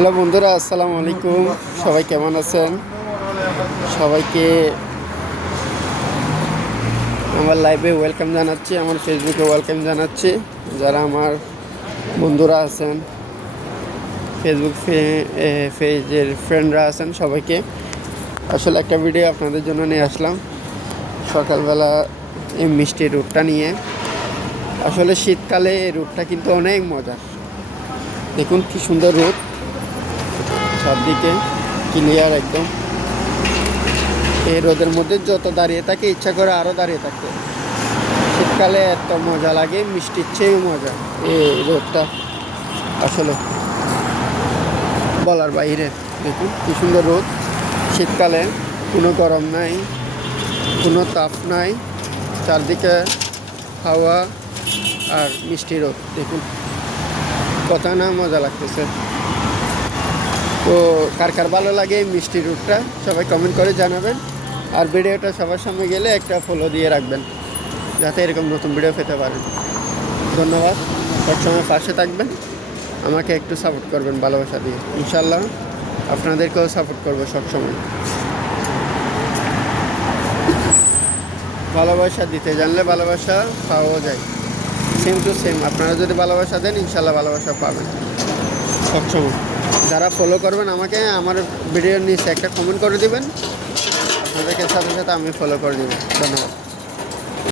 Hello বন্ধুরা, আসসালামু আলাইকুম। সবাই কেমন আছেন? সবাইকে আমার লাইভে ওয়েলকাম জানাচ্ছি, আমার ফেসবুকে ওয়েলকাম জানাচ্ছি। যারা আমার বন্ধুরা আছেন, ফেসবুক পেজের ফ্রেন্ডরা আছেন, সবাইকে আসলে একটা ভিডিও আপনাদের জন্য নিয়ে আসলাম সকালবেলা এই মিষ্টি রুটটা নিয়ে। আসলে শীতকালে এই রুটটা কিন্তু অনেক মজার। দেখুন কি সুন্দর রুট, সবদিকে ক্লিয়ার একদম। এই রোদের মধ্যে যত দাঁড়িয়ে থাকে ইচ্ছা করে আরও দাঁড়িয়ে থাকতে। শীতকালে এত মজা লাগে, মিষ্টির চেয়েও মজা এই রোদটা, আসলে বলার বাইরে। দেখুন কি সুন্দর রোদ, শীতকালে কোনো গরম নাই, কোনো তাপ নাই, চারদিকে হাওয়া আর মিষ্টি রোদ। দেখুন কথা না মজা লাগতেছে। তো কার কার ভালো লাগে এই মিষ্টি রুটটা সবাই কমেন্ট করে জানাবেন। আর ভিডিওটা সবার সামনে গেলে একটা ফলো দিয়ে রাখবেন, যাতে এরকম নতুন ভিডিও পেতে পারেন। ধন্যবাদ। সবসময় পাশে থাকবেন, আমাকে একটু সাপোর্ট করবেন ভালোবাসা দিয়ে। ইনশাল্লাহ আপনাদেরকেও সাপোর্ট করবো সবসময়। ভালোবাসা দিতে জানলে ভালোবাসা পাওয়া যায়। সেম টু সেম, আপনারা যদি ভালোবাসা দেন ইনশাল্লাহ ভালোবাসা পাবেন সবসময়। যারা ফলো করবেন আমাকে, আমার ভিডিওর নিচে একটা কমেন্ট করে দিবেন, আপনাদেরকে সাথে সাথে আমি ফলো করে দেবো। ধন্যবাদ।